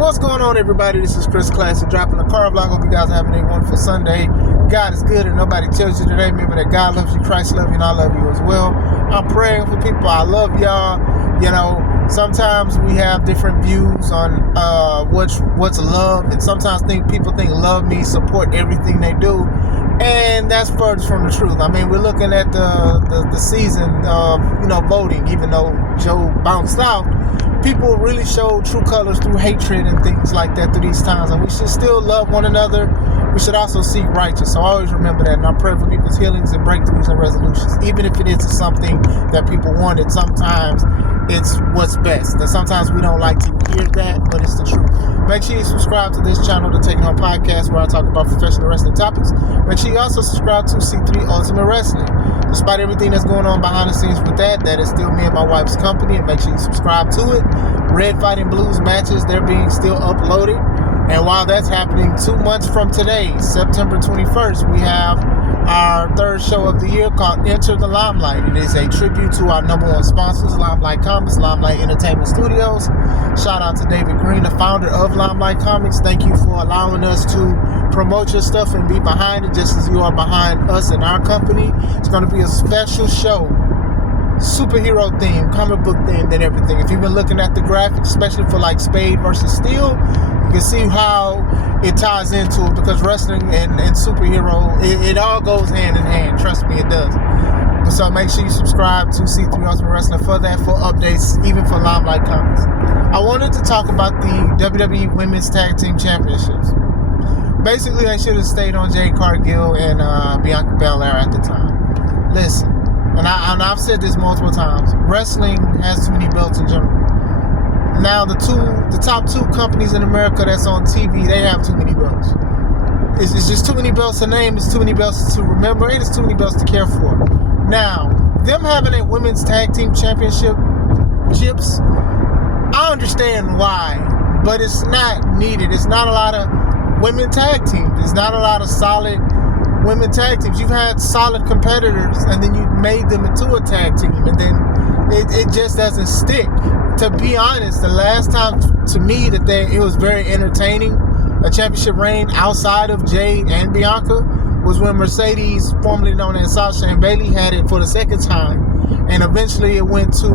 What's going on, everybody? This is Chris Classic dropping a car vlog. Hope you guys are having a wonderful Sunday. God is good and nobody tells you today. Remember that God loves you, Christ loves you, and I love you as well. I'm praying for people. I love y'all. You know, sometimes we have different views on what's love, and sometimes people think love means support everything they do, and that's further from the truth. I mean, we're looking at the season of voting. Even though Joe bounced out, people really show true colors through hatred and things like that through these times, and we should still love one another. We should also seek righteous. So always remember that, and I pray for people's healings and breakthroughs and resolutions, even if it is something that people wanted. Sometimes it's what's best, and sometimes we don't like to hear that, but it's the truth. Make sure you subscribe to this channel, the Taking Home Podcast, where I talk about professional wrestling topics. Make sure you also subscribe to C3 Ultimate Wrestling. Despite everything that's going on behind the scenes with that is still me and my wife's company, and make sure you subscribe to it. Red Fighting Blues matches, they're being still uploaded. And while that's happening, 2 months from today, September 21st, we have our third show of the year called Enter the Limelight. It is a tribute to our number one sponsors, Limelight Comics, Limelight Entertainment Studios. Shout out to David Green, the founder of Limelight Comics. Thank you for allowing us to promote your stuff and be behind it just as you are behind us and our company. It's going to be a special show, superhero theme, comic book theme, and everything. If you've been looking at the graphics, especially for like Spade versus Steel, you can see how it ties into it, because wrestling and superhero, it all goes hand in hand. Trust me, it does. So make sure you subscribe to C3 Ultimate Wrestling for that, for updates, even for Limelight Comics. I wanted to talk about the WWE Women's Tag Team Championships. Basically, they should have stayed on Jade, Cargill, and Bianca Belair at the time. Listen, and I've said this multiple times, wrestling has too many belts in general. Now, the top two companies in America that's on TV, they have too many belts. It's just too many belts to name, it's too many belts to remember, and it's too many belts to care for. Now, them having a women's tag team championships, I understand why, but it's not needed. It's not a lot of women tag teams. There's not a lot of solid women tag teams. You've had solid competitors, and then you made them into a tag team, and then it just doesn't stick. To be honest, the last time to me that it was very entertaining, a championship reign outside of Jade and Bianca, was when Mercedes, formerly known as Sasha and Bayley, had it for the second time, and eventually it went to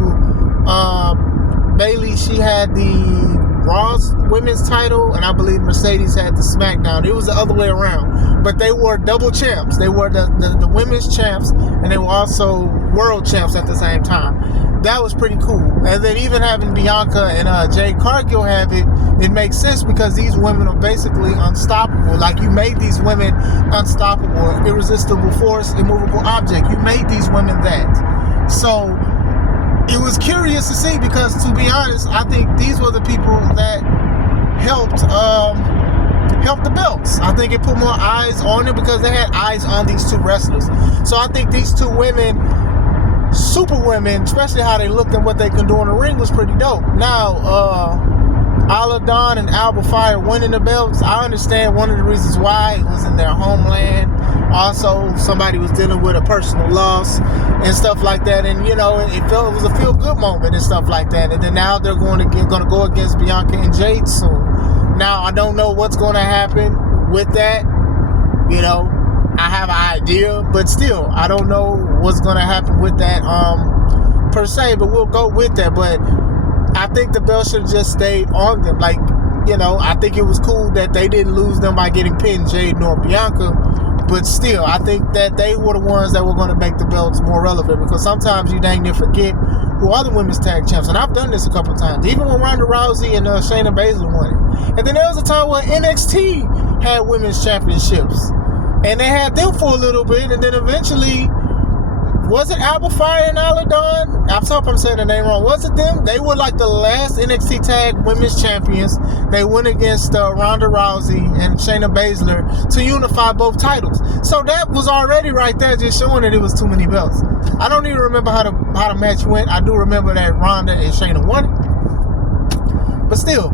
Bayley. She had the Raw's women's title, and I believe Mercedes had the SmackDown. It was the other way around, but they were double champs. They were the women's champs, and they were also world champs at the same time. That was pretty cool. And then even having Bianca and Jade Cargill have it makes sense, because these women are basically unstoppable. Like, you made these women unstoppable, irresistible force, immovable object. You made these women that. So it was curious to see, because to be honest, I think these were the people that helped the belts. I think it put more eyes on it, because they had eyes on these two wrestlers. So I think these two women, super women, especially how they looked and what they can do in the ring, was pretty dope. Now, Isla Dawn and Alba Fire winning the belts, I understand one of the reasons why. It was in their homeland. Also, somebody was dealing with a personal loss and stuff like that, and it was a feel-good moment and stuff like that. And then now they're going to go against Bianca and Jade soon. Now, I don't know what's going to happen with that. I have an idea, but still, I don't know what's going to happen with that per se, but we'll go with that. But I think the belt should have just stayed on them. Like, I think it was cool that they didn't lose them by getting pinned, Jade nor Bianca. But still, I think that they were the ones that were going to make the belts more relevant, because sometimes you dang near forget who are the women's tag champs. And I've done this a couple times, even when Ronda Rousey and Shayna Baszler won it. And then there was a time where NXT had women's championships, and they had them for a little bit, and then eventually, was it Alba Fire and Isla Dawn? I hope I'm saying the name wrong. Was it them? They were like the last NXT Tag Women's Champions. They went against Ronda Rousey and Shayna Baszler to unify both titles. So that was already right there, just showing that it was too many belts. I don't even remember how the match went. I do remember that Ronda and Shayna won it. But still,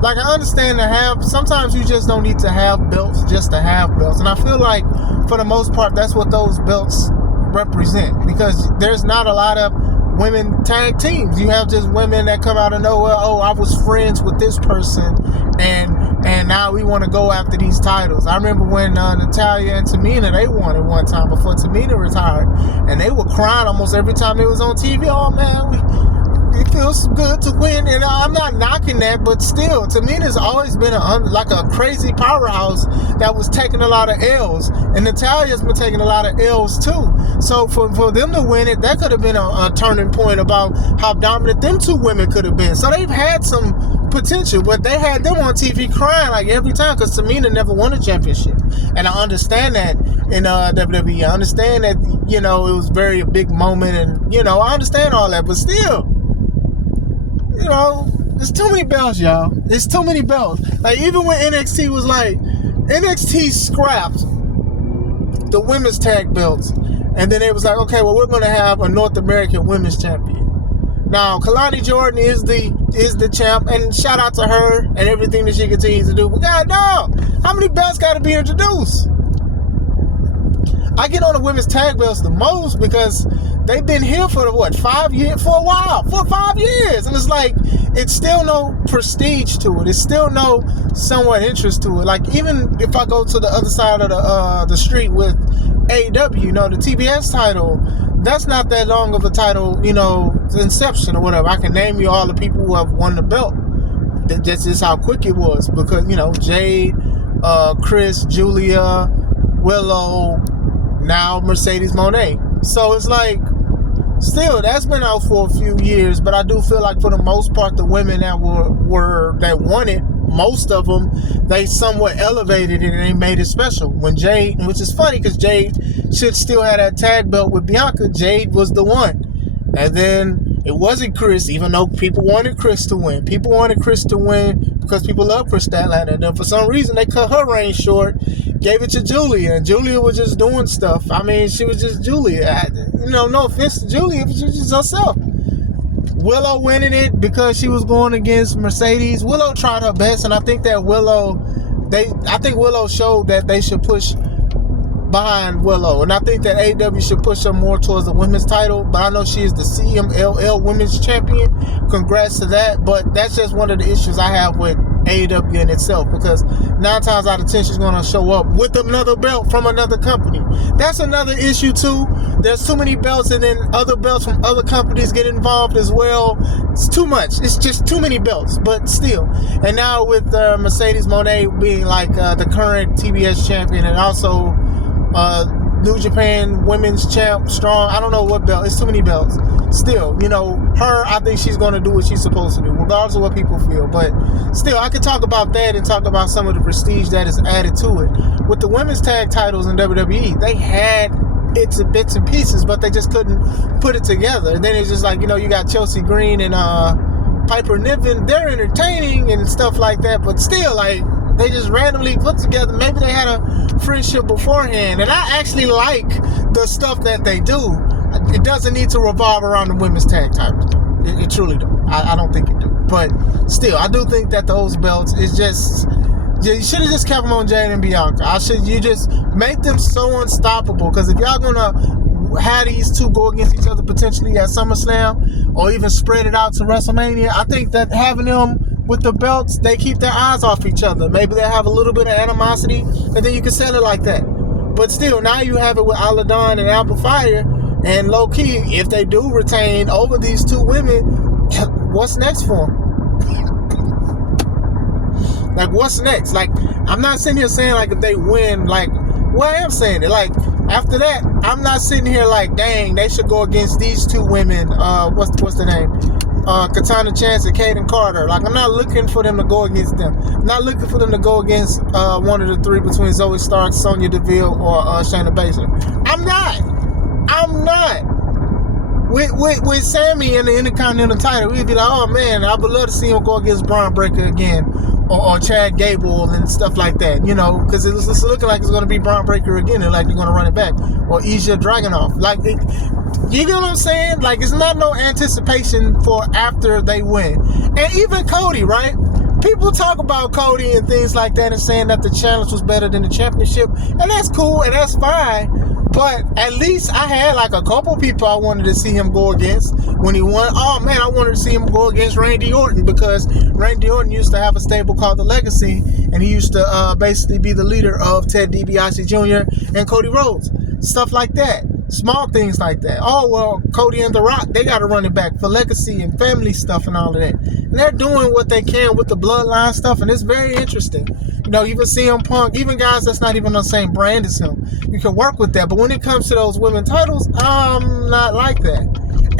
like, I understand sometimes you just don't need to have belts just to have belts. And I feel like, for the most part, that's what those belts represent, because there's not a lot of women tag teams. You have just women that come out of nowhere. Oh, I was friends with this person, and now we want to go after these titles. I remember when Natalya and Tamina, they won it one time before Tamina retired, and they were crying almost every time it was on TV. Oh man, it feels good to win, and I'm not knocking that, but still, Tamina's always been like a crazy powerhouse that was taking a lot of L's, and Natalya's been taking a lot of L's too. So for them to win it, that could have been a turning point about how dominant them two women could have been. So they've had some potential, but they had them on TV crying like every time because Tamina never won a championship, and I understand that in WWE. I understand that, you know, it was a big moment, and you know, I understand all that, but still, you know, there's too many belts, y'all. There's too many belts. Like, even when NXT was like, NXT scrapped the women's tag belts, and then it was like, okay, well, we're going to have a North American women's champion. Now, Kalani Jordan is the champ, and shout out to her and everything that she continues to do. But God, no, how many belts got to be introduced? I get on the women's tag belts the most because they've been here for 5 years, for a while, for 5 years. And it's like, it's still no prestige to it. It's still no somewhat interest to it. Like, even if I go to the other side of the street with AEW, you know, the TBS title, that's not that long of a title, you know, inception or whatever. I can name you all the people who have won the belt. That's just how quick it was because, you know, Jade, Chris, Julia, Willow, now Mercedes Moné. So it's like, still, that's been out for a few years, but I do feel like for the most part, the women that that won it, most of them, they somewhat elevated it and they made it special. When Jade, which is funny because Jade should still have that tag belt with Bianca, Jade was the one. And then it wasn't Chris, even though people wanted Chris to win. People wanted Chris to win because people love Chris Statlander. And then for some reason, they cut her reign short, gave it to Julia, and Julia was just doing stuff. I mean, she was just Julia. You know, no offense to Julia, but she was just herself. Willow winning it because she was going against Mercedes. Willow tried her best, and I think that Willow showed that they should push behind Willow, and I think that AEW should push her more towards the women's title, but I know she is the CMLL women's champion. Congrats to that, but that's just one of the issues I have with AEW in itself, because 9 times out of 10 she's going to show up with another belt from another company. That's another issue too. There's too many belts, and then other belts from other companies get involved as well. It's too much. It's just too many belts, but still. And now with Mercedes Moné being like the current TBS champion, and also New Japan Women's Champ, Strong, I don't know what belt. It's too many belts. Still, you know, her, I think she's going to do what she's supposed to do, regardless of what people feel. But still, I could talk about that and talk about some of the prestige that is added to it. With the women's tag titles in WWE, they had bits and pieces, but they just couldn't put it together. And then it's just like, you know, you got Chelsea Green and Piper Niven. They're entertaining and stuff like that, but still, like, they just randomly put together. Maybe they had a friendship beforehand. And I actually like the stuff that they do. It doesn't need to revolve around the women's tag titles. It truly don't. I don't think it do. But still, I do think that those belts is just... You should have just kept them on Jade and Bianca. You just make them so unstoppable. Because if y'all going to have these two go against each other potentially at SummerSlam, or even spread it out to WrestleMania, I think that having them with the belts, they keep their eyes off each other. Maybe they have a little bit of animosity, and then you can sell it like that. But still, now you have it with Aladon and Alba Fire, and low key, if they do retain over these two women, what's next for them? Like, what's next? Like, I'm not sitting here saying like if they win, like, well, I am saying it. Like, after that, I'm not sitting here like, dang, they should go against these two women. What's the name? Katana Chance and Kaden Carter. Like, I'm not looking for them to go against them. I'm not looking for them to go against one of the three between Zoe Stark, Sonya Deville, or Shayna Baszler. I'm not. With Sammy in the Intercontinental title, we'd be like, oh man, I would love to see him go against Braun Breaker again, or Chad Gable and stuff like that, you know, because it's looking like it's going to be Braun Breaker again, and like you're going to run it back, or Ilja Dragunov. Like, you get what I'm saying? Like, it's not no anticipation for after they win. And even Cody, right? people talk about Cody and things like that and saying that the challenge was better than the championship, and that's cool and that's fine. But at least I had like a couple people I wanted to see him go against when he won. Oh man, I wanted to see him go against Randy Orton, because Randy Orton used to have a stable called The Legacy, and he used to basically be the leader of Ted DiBiase Jr. and Cody Rhodes. Stuff like that. Small things like that. Oh, well, Cody and The Rock, they got to run it back for legacy and family stuff and all of that. And they're doing what they can with the bloodline stuff, and it's very interesting. You know, even CM Punk, even guys that's not even on the same brand as him, you can work with that. But when it comes to those women titles, I'm not like that.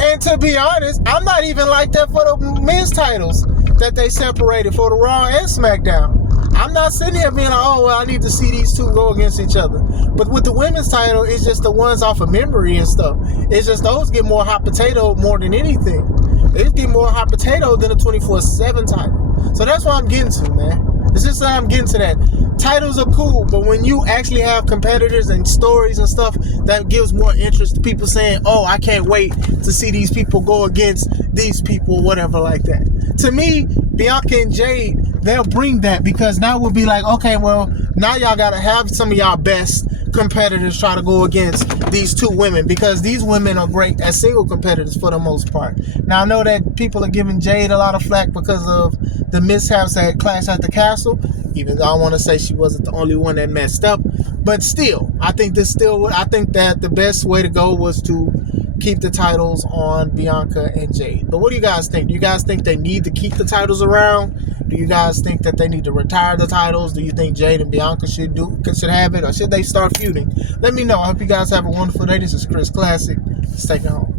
And to be honest, I'm not even like that for the men's titles that they separated for the Raw and SmackDown. I'm not sitting here being like, oh, well, I need to see these two go against each other. But with the women's title, it's just the ones off of memory and stuff. It's just those get more hot potato more than anything. They get more hot potato than a 24/7 title. So that's what I'm getting to, man. It's just that I'm getting to that. Titles are cool, but when you actually have competitors and stories and stuff, that gives more interest to people saying, oh, I can't wait to see these people go against these people, whatever like that. To me, Bianca and Jade, they'll bring that, because now we'll be like, okay, well, now y'all got to have some of y'all best competitors try to go against these two women, because these women are great as single competitors for the most part. Now, I know that people are giving Jade a lot of flack because of the mishaps at Clash at the Castle, even though I want to say she wasn't the only one that messed up. But still, I think that the best way to go was to keep the titles on Bianca and Jade. But what do you guys think? Do you guys think they need to keep the titles around? Do you guys think that they need to retire the titles? Do you think Jade and Bianca should have it, or should they start feuding? Let me know. I hope you guys have a wonderful day. This is Chris Classic. Let's take it home.